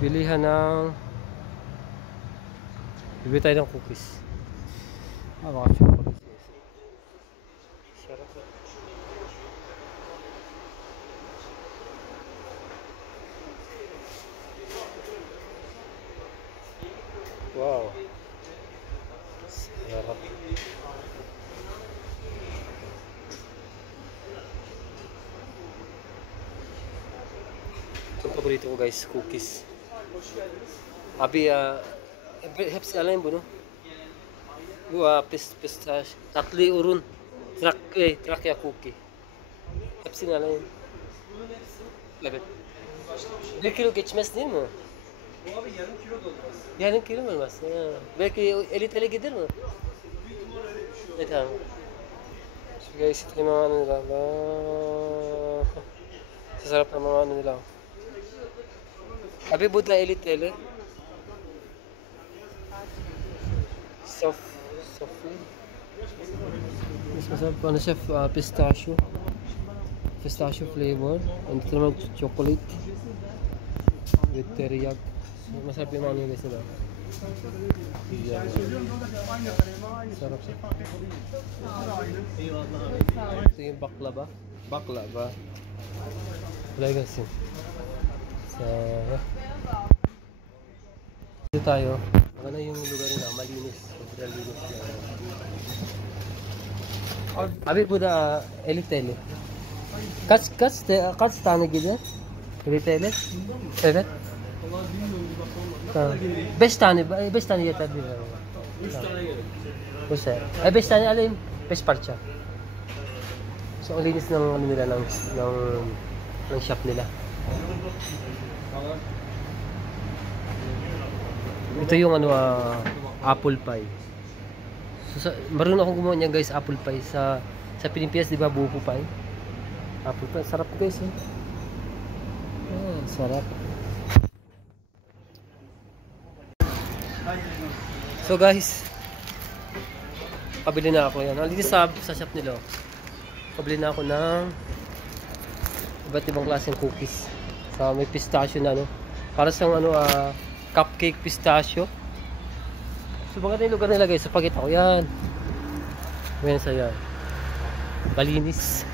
Bilihan ng bibili tayo ng cookies. Mga chocolate. Sarap. Wow. Sarap. Ito paborito ko guys, cookies. Abi hepsi alayım bunu. Bu pistache. Tatlı ürün. Trakya cookie. Hepsini alayım. Evet. 1 kilo geçmez değil mi? Bu abi yarım kilo da olmaz. Yarım kilo mu olmaz? Ha. Belki 50 TL gider mi? Büyük ihtimal öyle bir şey olur. Tamam. So guys, ito yung mga ano nila. Sasarap ng mga ano nila. Abi Buddha 50 TL. Softly. Mas masarap ano siya, pistachio. Pistachio flavor. And ito naman chocolate. With teriyaki. So, masarap yung mga ano guys nila. Yeah. Sarap siya. Ito yung baklava. Baklava. Wala guys yun. So, dito tayo. Maganda yung lugar nila. Malinis. Sobrang linis na. Abi burada 50 TL. Kaç tane gider? 50 TL? Evet. Tamam. 5 tane yeter değil mi? 3 tane gerek. Bu sefer. 5 tane alayım. 5 parça. So, ang linis ng ano nila ng shop nila. Ito yung ano apple pie. So, marunong akong gumawa niyan guys, apple pie sa Pilipinas, di ba, buko pie? Apple pie, sarap guys. Sarap. So guys, pabili na ako yan. Dito sa shop nila. Pabili na ako ng iba't ibang klaseng cookies. So, may pistachio na para sa cupcake pistachio. So maganda yung lugar nila guys. So pakita ko yan. Ayan sa yan. Malinis.